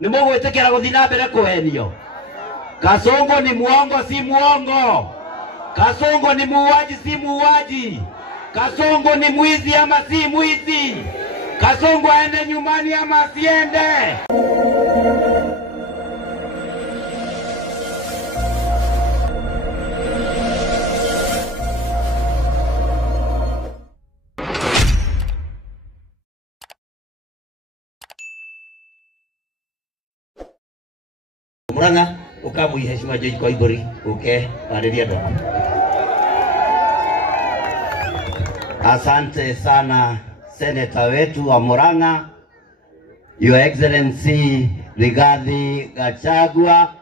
Ni mugwitikira guthi na mbere kuhenio? Kasongo ni muongo si muongo? Kasongo ni muuaji si muuaji? Kasongo ni mwizi ama si mwizi? Kasongo aende nyumbani ama asiende? Muranga ukamu iheshima George Koimburi waleria ndo. Asante sana seneta wetu wa Muranga, Your Excellency Rigathi Gachagua,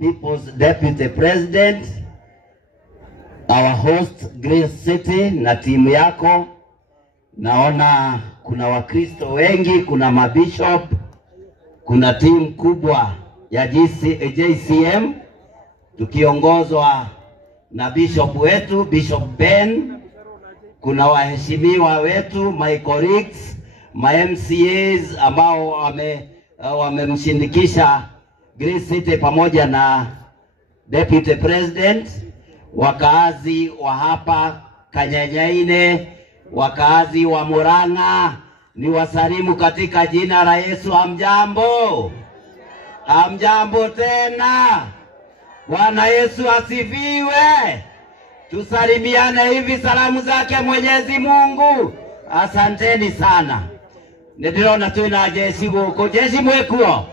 People's Deputy President, our host Grace City na timu yako. Naona kuna wakristo wengi, kuna mabishop, kuna timu kubwa ya JCM tukiongozwa na bishop wetu Bishop Ben. Kuna waheshimiwa wetu Michael Ricks, ma MCAs ambao wamemshindikisha Grace City pamoja na Deputy President, wakaazi wa hapa Kanyanyaine, wakaazi wa Muranga, ni wasalimu katika jina la Yesu. Hamjambo? Hamjambo tena. Bwana Yesu asifiwe. Tusalimiane hivi salamu zake Mwenyezi Mungu. Asanteni sana. Ndirona twina jeshi guku. Jeshi mwekuo?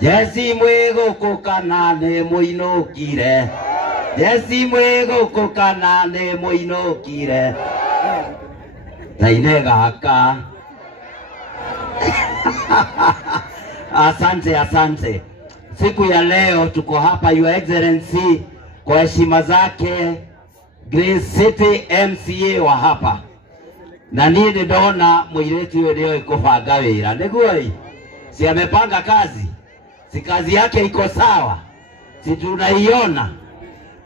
Jeshi mwiguku kana ne muinukire? Jeshi mwiguku kana ne muinukire? Tainega haka. Asante. Siku ya leo tuko hapa Your Excellency kwa heshima zake Grace City MCA wa hapa. Na niĩ ndona mũirĩtu ũyũ nĩoĩ kũbanga wĩra. Nĩguo si amepanga kazi? Si kazi yake iko sawa? Si tunaiona?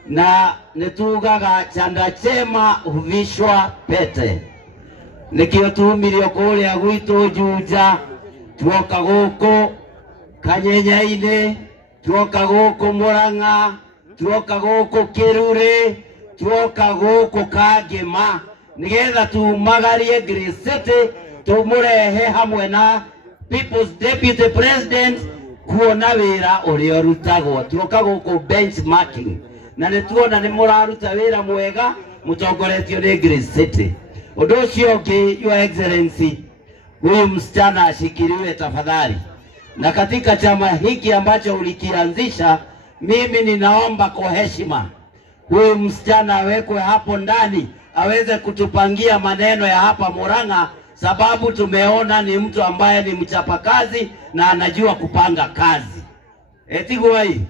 Na nitugaga chanda chema huvishwa pete. Nikio tuumirio kũrĩa gwitũ Juja, tuoka gũkũ Kanyanyaine, tuoka gũkũ Muranga, tuoka gũkũ Kiruri, tuoka gũkũ Kangema, nigetha tumagarie Grace City, tumurehe hamwe na People's Deputy President kuona wĩra ũrĩa ũrutagwo. Tuoka gũkũ benchmarking, na nĩtuona nĩ mũraruta wĩra mwega mũtongoretio nĩ Grace City. Ũndũ ũcio ũngĩ, Your Excellency, huyu msichana ashikiliwe tafadhali. Na katika chama hiki ambacho ulikianzisha, mimi ninaomba kwa heshima huyu msichana awekwe hapo ndani aweze kutupangia maneno ya hapa Muranga, sababu tumeona ni mtu ambaye ni mchapakazi na anajua kupanga kazi. Etigwai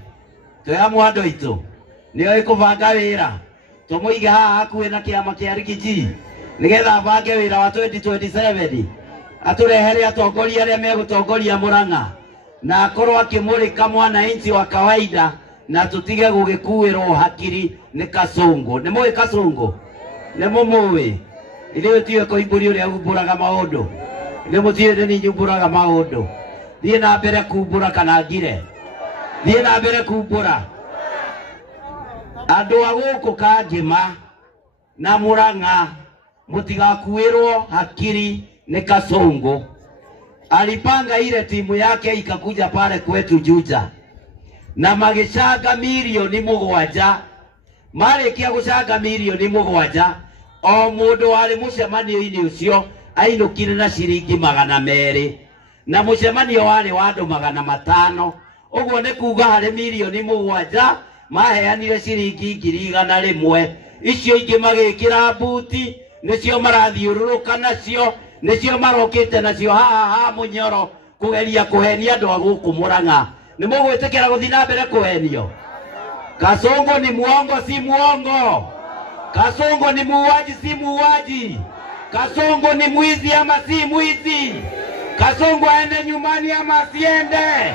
toyamu ando ito niyo ikubanga wira tumuige haha hakuwe na kiama kia Rigiji nigetha abange wira wa 2027 aturehere atongoria aria megutongoria Muranga na akorwo akimurika mwananchi wa kawaida, na tutige gugikuwirwo hakiri ni Kasongo. Ni muwe Kasongo? Ni mumuwe? Ile tiyo Koimburi uria umburaga maundu? Ni mutiye ni nyumburaga maundu? Thie na mbere kumbura kana ngire? Thie na mbere kumbura. Andu a guku Kangema na Muranga mutigakuwirwo hakiri ni Kasongo. Alipanga ile timu yake ikakuja pale kwetu Juja na magicanga milioni 7. Marikia gucanga milioni 7, o mundu wari mucemanio-ini ucio ainukire na ciringi 200, na mucemanio wari wa andu 500. Uguo ni kuga hari milioni 7 maheanire ciringi 100,000. Icio ingi magikira buti, nicio marathiururuka nacio, nicio marokite nacio haha Munyoro kugeria kuhenia andu a guku Muranga. Ni mugwitikira guthi na mbere kuhenio? Kasongo ni muongo si muongo? Kasongo ni muuaji si muuaji? Kasongo ni mwizi ama si mwizi? Kasongo aende nyumbani ama asiende?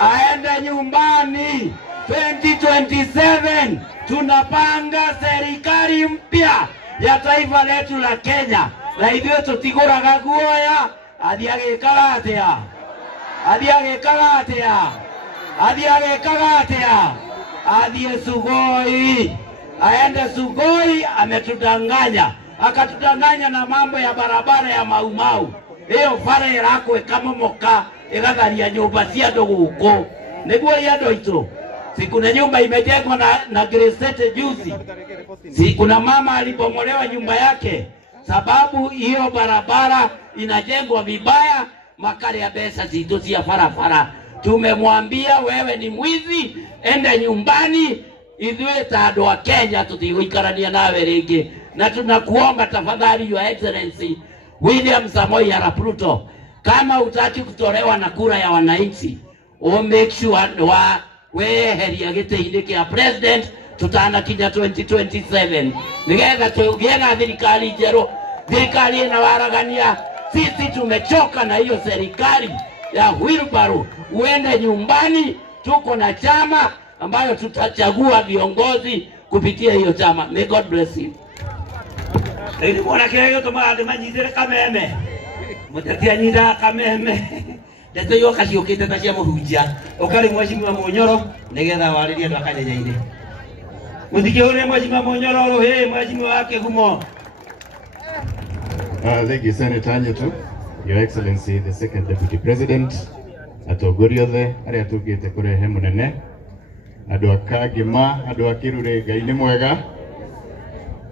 Aende nyumbani. 2027 tunapanga serikali mpya ya taifa letu la Kenya, na hivyo tutiguraga guoya athiage karatea Athiage kagatea. Athiage kagatea. Adhie Sugoi. Aende Sugoi ametudanganya. Akatudanganya na mambo ya barabara ya Maumau. Hiyo bara irakwe kama moka igatharia nyumba cia nduguko. Niguo yando itu. Si kuna nyumba imejengwa na Gresete juzi. Si kuna mama alibomolewa nyumba yake sababu hiyo barabara inajengwa vibaya, makali ya pesa zito cia farafara. Tumemwambia wewe ni mwizi, enda nyumbani. Ithuĩ ta andũ a Kenya tutigũikarania nawe rĩngĩ, na tunakuomba tafadhali Your Excellency William Samoei Arap Ruto, kama utaki kutolewa na kura ya wananchi, make sure weheria gĩtĩ-inĩ kĩa president tutanakinya 2027 nigetha tũgĩe na thirikari njerũ, thirikari ĩna waragania. Sisi tumechoka na hiyo serikali ya wheelbarrow. Uende nyumbani, tuko na chama ambayo tutachagua viongozi kupitia hiyo chama. May God bless you. Ili mwana kile tumade manyizire kameme. Mutatia nyida kameme. Ndeto yo kaciokite ta cia muhunjia. Ukari Mheshimiwa Munyoro nigetha waririe andu akanyenyaine. Muthike ure Mheshimiwa Munyoro he Mheshimiwa wake gumo. Thank you, Senator Anyetu, Your Excellency, the Second Deputy President, atogoriothe aria atugite kurehe munene, andu akagima, andu akirure, Ngai ni mwega,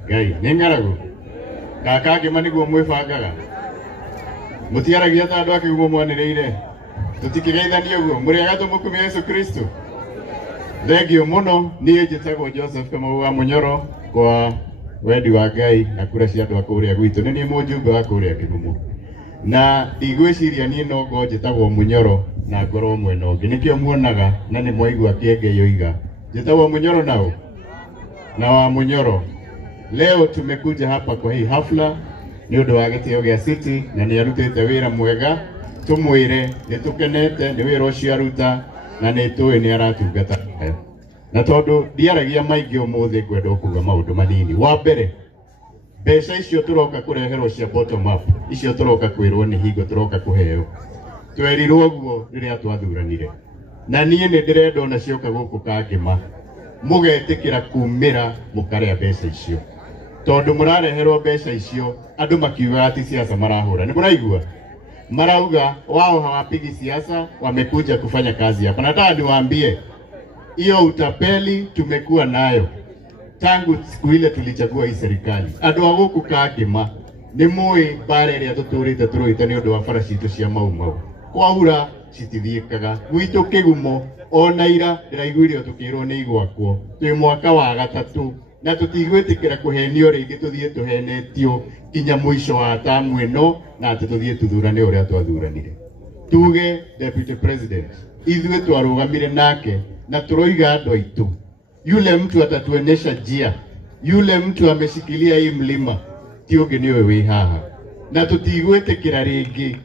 Ngai ni ng'aragu, gakagima niguo mwibangaga, mutiaragia ta andu akigumo mwaniriire, tutikigeithania uguo, muriaga tumukumia Yesu Kristo. Thengio muno, nie njitagwo Joseph Kamau wa Munyoro kwa wendi wa Ngai na kura cia andu akuria gwitu. Ni mujumbe wa kuria Kigumo na igwiciria nie no ngo njitagwo Munyoro na ngoro mwena ungi, nikio muonaga na ni mwaigua kienge yoiga njitagwo Munyoro nao na wa Munyoro. Leo tumekuja hapa kwa hii hafla ni undu wa gitio gia city na ni arutite wira mwega. Tumwire ni tukenete ni wira ucio aruta na ni tuwe ni aratungata na tondu ndiaragia maingi umuthi ngwenda kuga maundu manini. Wa mbere, mbeca icio turoka kureherwo cia bottom up, icio turoka kwirwo ni hingo turoka kuheo, twerirwo guo riria twathuranire, na nie ni ndirenda ona cioka guku kangima mugetikira kumira mukaria mbeca icio, tondu murareherwo mbeca icio andu makiuga ati siasa marahura. Ni muraigua marauga wao hawapigi siasa, wamekuja kufanya kazi hapa. Nataka niwaambie hiyo utapeli tumekuwa nayo tangu siku ile tulichagua hii serikali. Andu a guku kangima ni mui bare ria tuturite turuite ni undu wa bara citu cia Maumau kwaura citithiikaga gwitu Kigumo. Ona ira ndiraiguire tukirwo ni igwakwo twi mwaka wa gatatu na tutigwitikira kuhenio ringi, tuthie tuhenetio kinya mwisho wa tamu ino na ati tuthie tuthurane uria twathuranire. Tuge Deputy President, ithuĩ twarugamire nake na turoiga andu aitu, yule mtu atatuonesha njia, yule mtu ameshikilia hii mlima ti ungi niwe wi haha, na tutigwitikira ringi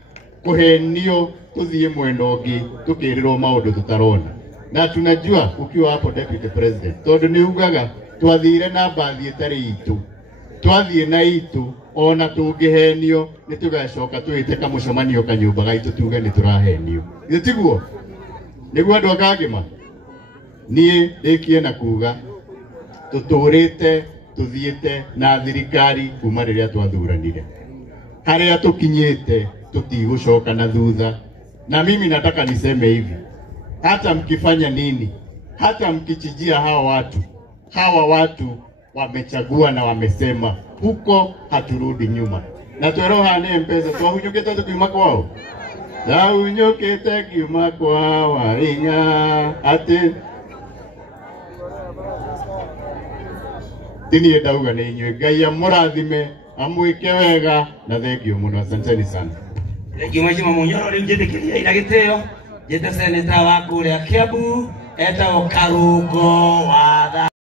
kuhenio tuthie mwena ungi tukirirwo maundu tutarona. Na tunajua ukiwa hapo Deputy President, tondu ni ugaga twathire na mbathi itari itu, twathie na itu ona tungihenio ni tugacoka twite kamucomanio kanyumba gaitu tuge ni turahenio. Gitiguo niguo andu akagima nie ndikie na kuga tuturite tuthiite na thirikari kuma riria twathuranire, haria tukinyite tutigucoka na thutha. Na mimi nataka niseme hivi, hata mkifanya nini, hata mkichijia hawa watu wamechagua na wamesema huko haturudi nyuma, na tweroha ni mpesa twahunyukite tukiuma kwao, twahunyukite kiuma kwao inga ati tini ndauga ni inywe. Ngai amurathime amwike wega na thengio muno. Asanteni sana. Thank you Mheshimiwa Munyoro. Riu njitikiria ina gitio njite seneta wa kuria Kiambu etagwo Karungo wa